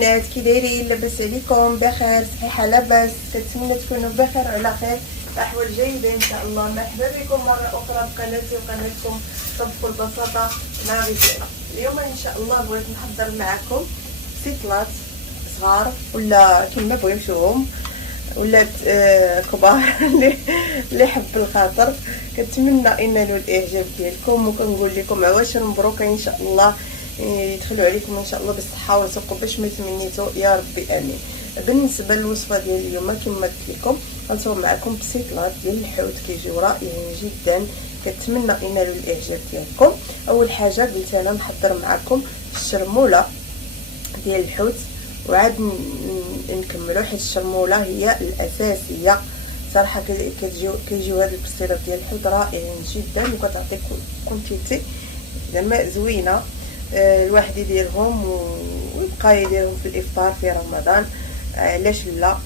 البنات كي دايرين؟ لاباس عليكم؟ بخير؟ صحيحه لاباس؟ كنتمنى تكونوا بخير وعلى خير، احوال جيده ان شاء الله. مرحبا بكم مره اخرى بقناتي وقناتكم طبخ البساطه مع غزال. اليوم ان شاء الله بغيت نحضر معكم سيطلات صغار ولا كما بغيتوهم ولات كبار اللي حب الخاطر. كنتمنى ينالوا الاعجاب ديالكم وكنقول لكم عواشر مبروك ان شاء الله، يدخلوا عليكم ان شاء الله بالصحه والسوق باش ما تمنيتوا يا ربي امين. بالنسبه للوصفه ديال اليوم كما قلت لكم غنصور معكم بسيطلات ديال الحوت كيجيو رائعين جدا، كنتمنى ينالوا الاعجاب ديالكم. اول حاجه قلت انا نحضر معكم الشرموله ديال الحوت وعاد نكملوا حيت الشرموله هي الاساسيه صراحه. كيجيو هاد البسيطات ديال الحوت رائعين جدا وكتعطي كونتيتي زعما زوينه، الواحد يديرهم ويبقى يديرهم في الافطار في رمضان. علاش لا؟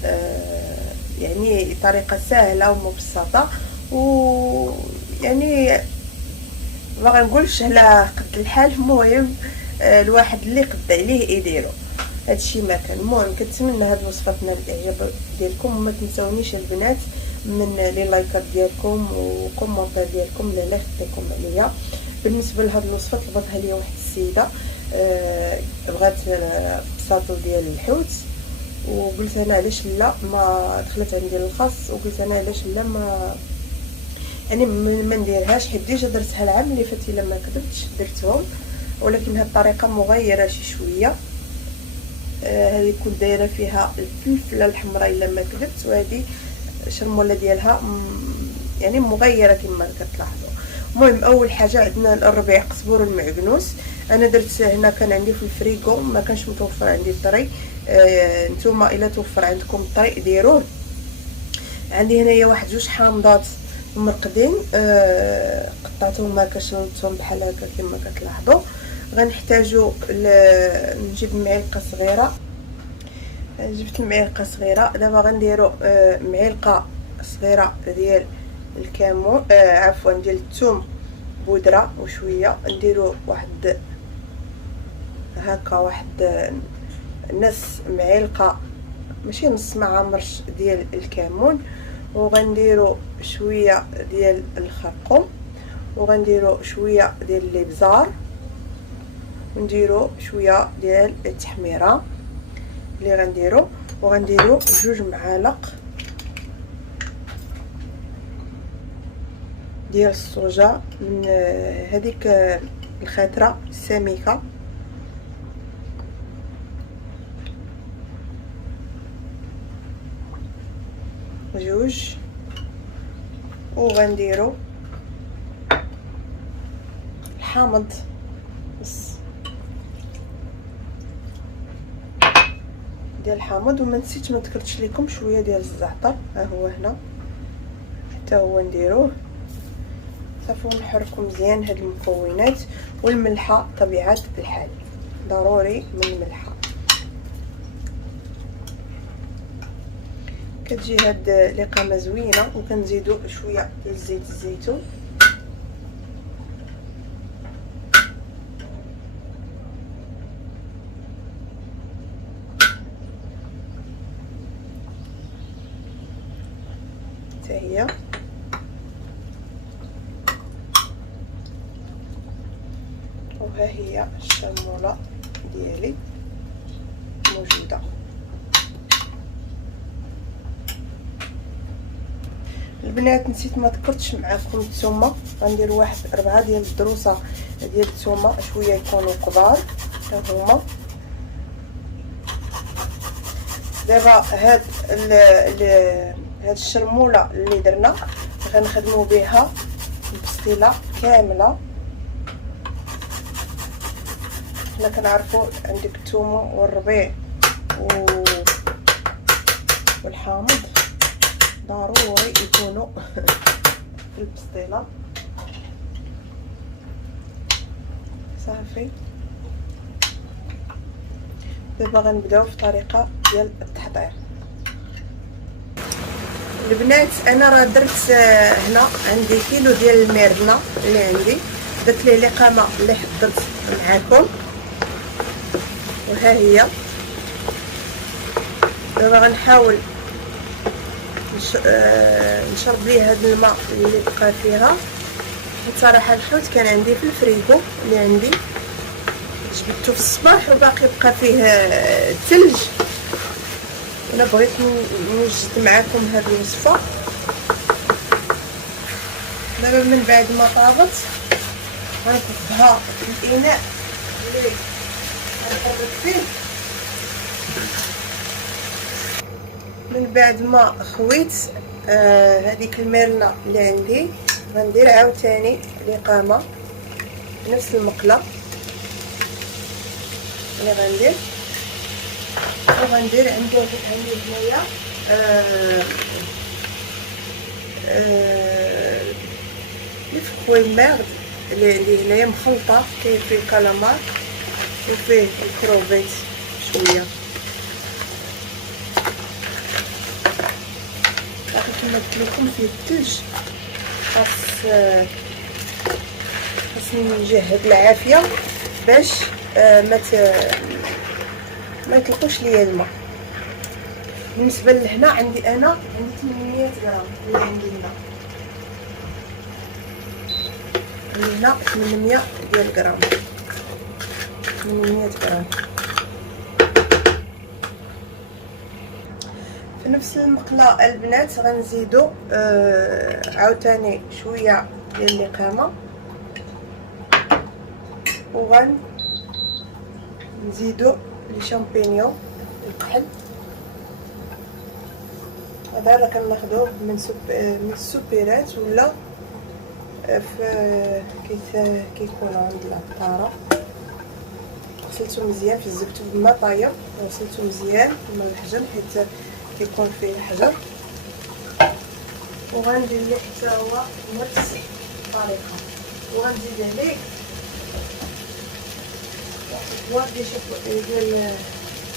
يعني طريقه سهله ومبسطه، ويعني ما غنقولش على قد الحال، المهم الواحد اللي قد عليه يديرو هادشي ما كان. المهم كنتمنى هاد الوصفه تنال الاعجاب ديالكم، وما تنساونيش البنات من لي لايكات ديالكم وكومونتير ديالكم لا خديتكم عليا. بالنسبه لهاد الوصفه طلبتها ليا واحد السيده بغات بساطو ديال الحوت، وقلت انا علاش لا، ما دخلت عندي الخاص وقلت انا علاش لا ما يعني ما نديرهاش، حيت ديجا درتها العام اللي فات الا ما كذبتش درتهم، ولكن هاد الطريقه مغيره شي شويه. هذه كنت دايره فيها الفلفله الحمراء الا ما كذبت، وهذه الشرموله ديالها يعني مغيره كما كتلاحظوا. المهم اول حاجه عندنا الربيع قزبور المعكنوس. انا درت هنا كان عندي في الفريغو، ما كانش متوفر عندي الطري. نتوما الا توفر عندكم الطري ديروه. عندي هنايا واحد جوج حامضات مرقدين، قطعتهم هكا شلتهم بحال هكا كما كتلاحظوا. غنحتاجوا نجيب معلقه صغيره، جبت المعلقه صغيره. دابا غنديروا معلقه صغيره ديال الكمون، عفوا ديال الثوم بودره وشويه. نديروا واحد هكا واحد نص معلقه ماشي نص مع مرش ديال الكمون، وغنديروا شويه ديال الخرقوم، وغنديروا شويه ديال الابزار، ونديروا شويه ديال التحميره اللي غنديروا، وغنديروا جوج معالق ديال الصوجه من هذيك الخاتره السميكه، جوج. وغنديروا الحامض بس ديال الحامض. وما نسيتش ما ذكرتش لكم شويه ديال الزعتر، ها هو هنا حتى هو نديروه صافي. ونحركوا مزيان هاد المكونات. والملحه طبيعه الحال ضروري من الملحه، كتجي هاد الاقامه زوينه. وكنزيدوا شويه ديال زيت الزيتون، حتى هي. وها هي الشرموله ديالي موجوده. البنات نسيت ما ذكرتش معكم الثومه، غندير واحد 4 ديال الدروسه ديال الثومه، شويه يكونوا كبار حتى هما. دابا هاد الشرموله اللي درنا غنخدموا بها البسطيله كامله. حنا كنعرفوا عندك الثومه والربيع والحامض ضروري يكونوا في البسطيله. صافي دابا غنبداو في طريقه ديال التحضير. البنات انا راه درت هنا عندي كيلو ديال الميرنا اللي عندي، درت ليه الاقامه اللي حضرت معاكم، وها هي دابا غنحاول نشرب ليه هذا الماء اللي بقى فيها. بصراحه الحوت كان عندي في الفريغو اللي عندي، جبدته في الصباح وباقي بقى فيه الثلج. انا بغيت نوجد معكم هذه الوصفه. دابا من بعد ما طابت غنكبها في الاناء اللي غنحرك فيه. من بعد ما خويت هذيك المرنه اللي عندي غندير عاوتاني الإقامة نفس المقله اللي غندير، وغندير عندي هنايا الفخوي ميرد اللي هنايا مخلطه، كاين فيه الكالامار وفيه الكروفيت شويه. كما قلت لكم فيه الثلج، خاص نجهد العافيه باش ما يطلقوش ليا الماء. بالنسبه لهنا عندي 800 غرام اللي عندي هنا 800 ديال الغرام، 800 غرام. في نفس المقله البنات غنزيدو عاوتاني شويه ديال الإقامة، وغنزيدو لي شامبينيون الكحل. هذا راه كناخذوه من السوبيرات ولا في كيكونوا عند العطاره. غسلته مزيان في الزبت بالماء طايب، غسلته مزيان بالماء الحجر حيت كيكون فيه الحجر، وغندير ليه حتى هو نفس الطريقه، وغنزيد عليه واحد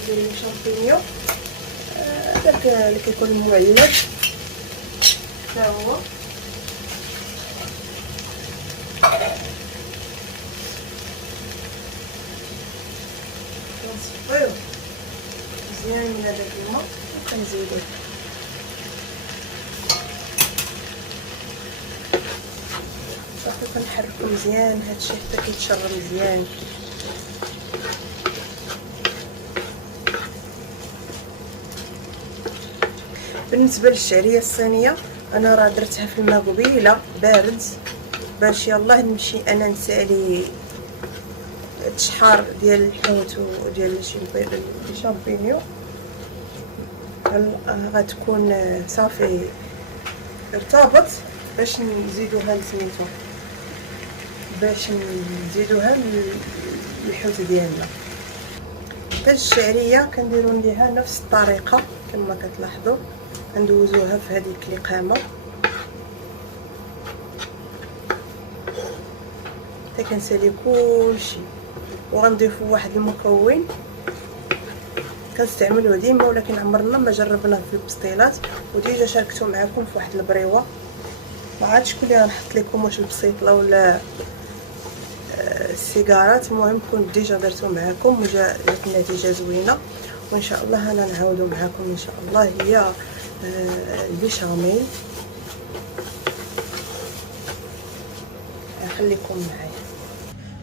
ديال الشامبينيون داك اللي كيكون معلب حتى هو. كنصفيوه مزيان من هذاك الماء وكنزيدوه. صافي كنحركو مزيان هادشي حتى كيتشرب مزيان. بالنسبه للشعريه الصينيه انا راه درتها في الماء قبيله بارد باش يلاه نمشي انا نسالي التشحار ديال الحوت وديال الشامبينيون. غتكون صافي ارتبط باش نزيدوها لسميتو، باش نزيدوها للحوت ديالنا. حتى الشعريه كنديروا ليها نفس الطريقه كما كتلاحظوا، كندوزوها في هذيك الإقامة حتى كنسالي كلشي، وغنضيفوا واحد المكون كنستعملوه ديما ولكن عمرنا ما جربناه في البسطيلات، وديجا شاركته معكم في واحد البريوه. ما عادش شكون اللي غنحط لكم واش البسيطله ولا السيجارات، المهم كنت ديجا درتو معكم وجات النتيجه زوينه، وان شاء الله انا نعاودو معكم ان شاء الله. هي البيشاميل، خليكم معايا.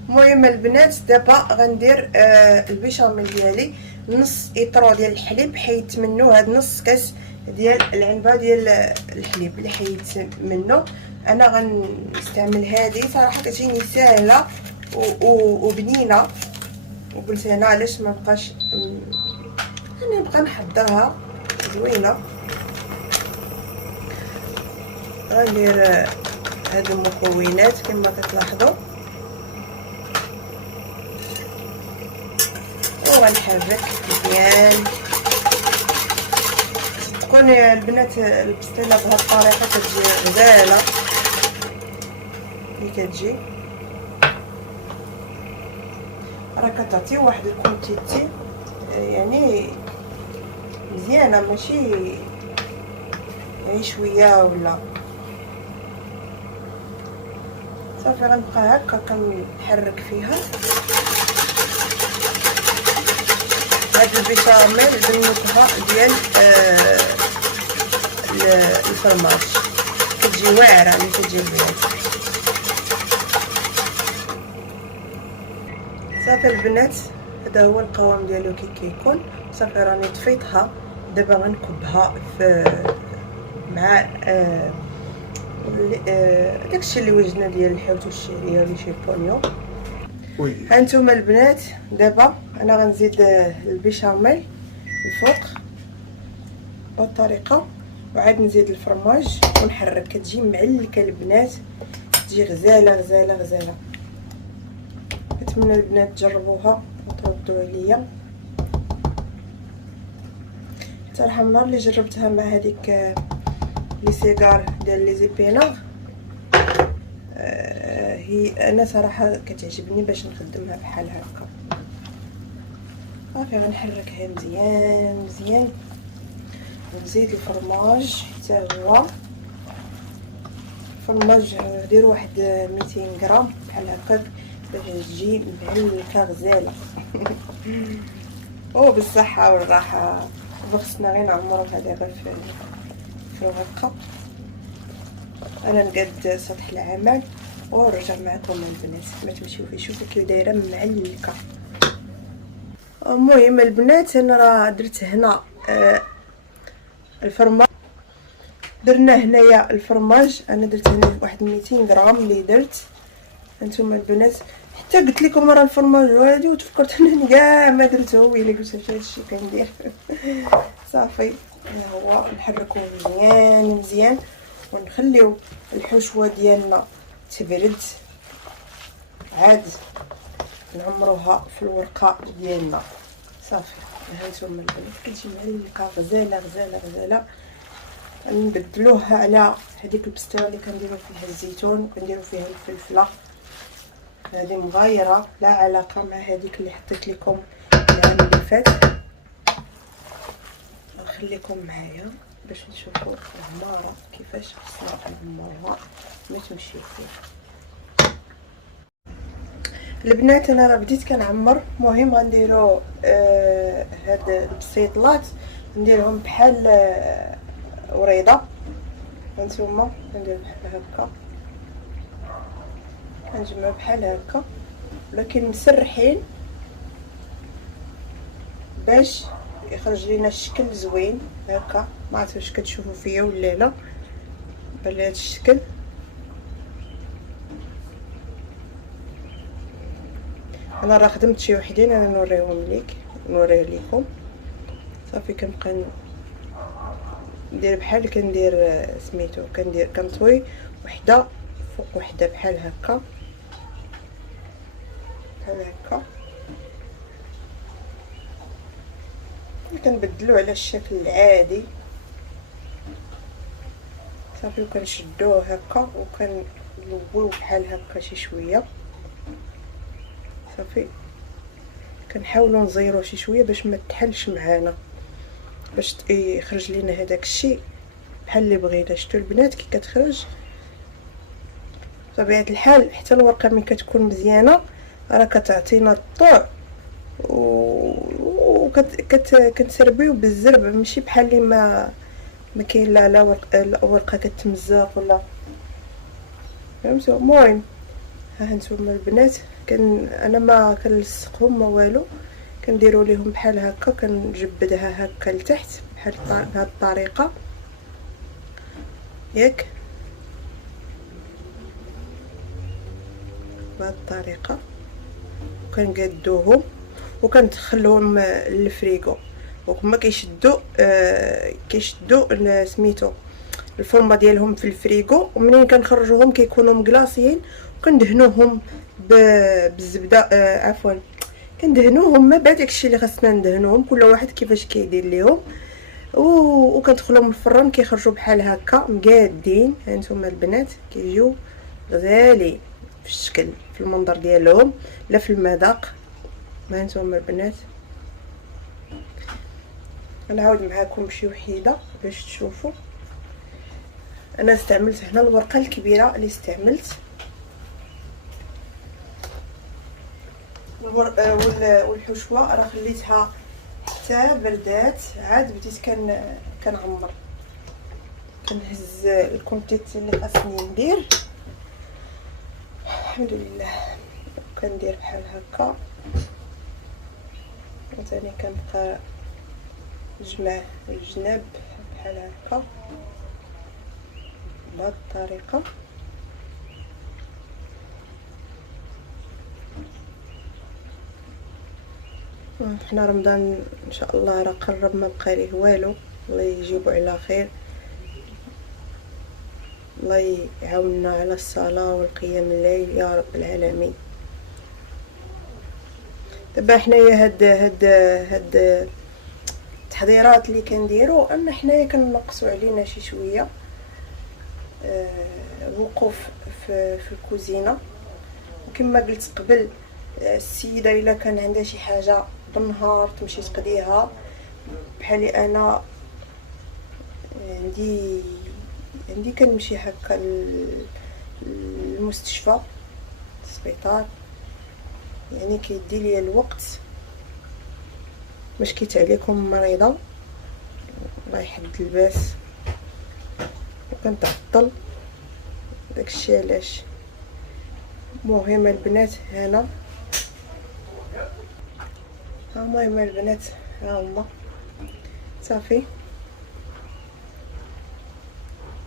المهم البنات دابا غندير البيشاميل ديالي نص ايطرو ديال الحليب، حيت منه هاد نص كاس ديال العنبه ديال الحليب اللي حيت منه. انا غنستعمل هذه صراحه كتجيني ساهله وبنينه، وقلت انا علاش ما بقاش نبقى نحضرها زوينه. غندير هاد المكونات كما كتلاحظوا وغنحرك مزيان. تكون البنات البسطيله بهاد الطريقه كتجي غزاله اللي كتجي، راه كتعطي واحد الكونتيتي يعني مزيانه، ماشي يعني شويه ولا. صافي غنبقى هكا كنحرك فيها هاد البيشاميل بالنكهه ديال الفرماج، كتجي واعره ملي كتجي مزيان. صافي البنات، هذا هو القوام ديالو كي كيكون. صافي راني طفيتها، دابا غنكبها في مع داكشي اللي وجدنا ديال الحوت والشعريه ولي شي بونيو. ها نتوما البنات، دابا انا غنزيد البيشاميل الفوق بهذه الطريقه، وعاد نزيد الفرماج ونحرك. كتجي معلكه البنات، تجي غزاله غزاله غزاله. نتمنى البنات تجربوها وتردوا عليا. صراحه من نهار اللي جربتها مع هذيك لي سيغار ديال لي زيبينار، هي انا صراحه كتعجبني باش نخدمها بحال هكا. صافي غنحركها مزيان مزيان، ونزيد الفرماج حتى هو. الفرماج ندير واحد 200 غرام بحال هكا باش تجي معلكه غزاله. بالصحه والراحه، خصنا غير نعمرو هذا غير في الورقه. انا نقاد سطح العمل ونرجع معكم البنات. ما تمشيو فيه، شوفوا كي دايره معلكه. المهم البنات، انا راه درت هنا الفرماج، درنا هنايا الفرماج. انا درت هنا واحد 200 غرام اللي درت. هانتوما البنات، حتى قلت لكم راه الفرماج هادي وتفكرت انني كاع ما درته، ويلي قلت هادشي كندير. صافي هو نحركوه مزيان مزيان، ونخليو الحشوه ديالنا تبرد، عاد نعمروها في الورقه ديالنا. صافي هانتوما البنات، كتجي معلكه غزاله غزاله غزاله. نبدلوها على هذيك البستوه اللي كنديرو فيها الزيتون، وكنديرو فيها الفلفله. هذه مغايره، لا علاقه مع هذيك اللي حطيت لكم العام اللي فات. نخليكم معايا باش نشوفوا العماره كيفاش خصنا نعمروها، ما تمشي فيها البنات. انا راه بديت كنعمر. مهم غنديروا هاد البسيطلات نديرهم بحال وريضه. هانتوما ندير بحال هكا، كنجمع بحال هكا، ولكن مسرحين باش يخرج لينا الشكل زوين هكا. ما عرفت واش كتشوفوا فيا ولا لا، بهذا الشكل. انا راه خدمت شي وحدين، انا نوريه لكم. صافي كنبقى ندير بحال كندير سميتو، كنطوي وحده فوق وحده بحال هكا بحال هكا، كنبدلو على الشكل العادي. صافي وكنشدوه هكا وكنلويو بحال هكا شي شويه. صافي كنحاولوا نزيرو شي شويه باش ما تحلش معانا، باش يخرج لينا هذاك الشيء بحال اللي بغينا. شفتوا البنات كي كتخرج بطبيعه الحال. حتى الورقه ملي كتكون مزيانه راه كتعطينا الطوع، كنتربيو بالزرب، ماشي بحال اللي ما كاين لا ورقه كتمزق ولا فهمتوا. المهم ها هانتوما البنات، انا ما كنلصقهم ما والو، كنديروا ليهم بحال هكا، كنجبدها هكا لتحت بحال بهذه الطريقه ياك، بهذه الطريقه. وكنقادوهم وكندخلوهم للفريغو. وهما كيشدوا سميتو الفورمه ديالهم في الفريغو، ومنين كنخرجوهم كيكونوا مكلاصيين، وكندهنوهم بالزبده عفوا كندهنوهم ما بعد داكشي اللي خاصنا ندهنوهم، كل واحد كيفاش كيدير ليهم. وكندخلوهم الفران كيخرجوا بحال هكا مقادين. هانتوما البنات كيجيو غزالين في الشكل، في المنظر ديالهم، لا في المذاق. هانتوما البنات، غنعاود معاكم شي وحيده باش تشوفوا. انا استعملت هنا الورقه الكبيره اللي استعملت، والحشوه راه خليتها حتى بردات عاد بديت كنعمر، كنهز الكونتيت اللي خاصني ندير. الحمد لله كندير بحال هكا، وثاني كنبقى نجمع الجناب بحال هكا بهذه الطريقه. حنا رمضان ان شاء الله راه قرب، ما بقى ليه والو. الله يجيبو على خير، الله يعاوننا على الصلاه والقيام الليل يا رب العالمين. دابا حنايا هاد التحضيرات اللي كنديرو ان حنايا كنقصوا علينا شي شويه الوقوف في الكوزينه. وكما قلت قبل، السيده الا كان عندها شي حاجه بالنهار تمشي تقضيها، بحالي انا عندي كنمشي هكا للمستشفى السبيطار، يعني كيدي لي الوقت باش كيت عليكم مريضه الله يحد الباس وكنتعطل. داكشي علاش مهم البنات هنا. المهم البنات ها هما صافي،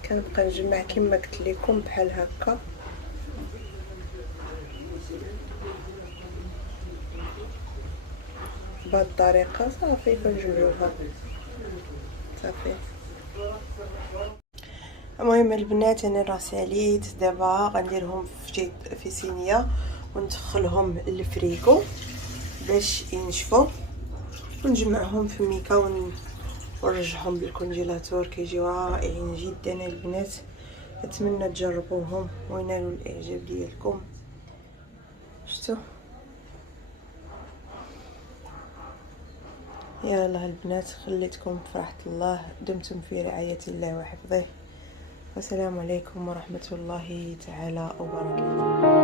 كنبقى نجمع كما قلت لكم بحال هكا. بهذه الطريقه صافي كنجمعوها صافي. المهم البنات انا راه ساليت، دابا غنديرهم في صينيه وندخلهم للفريكو باش ينشفوا، ونجمعهم في ميكا ونرجعهم بالكونجيلاتور. كيجيو رائعين جدا البنات، اتمنى تجربوهم وينالوا الاعجاب ديالكم. شفتوا؟ يلا البنات خليتكم بفرحة الله، دمتم في رعاية الله وحفظه، والسلام عليكم ورحمة الله تعالى وبركاته.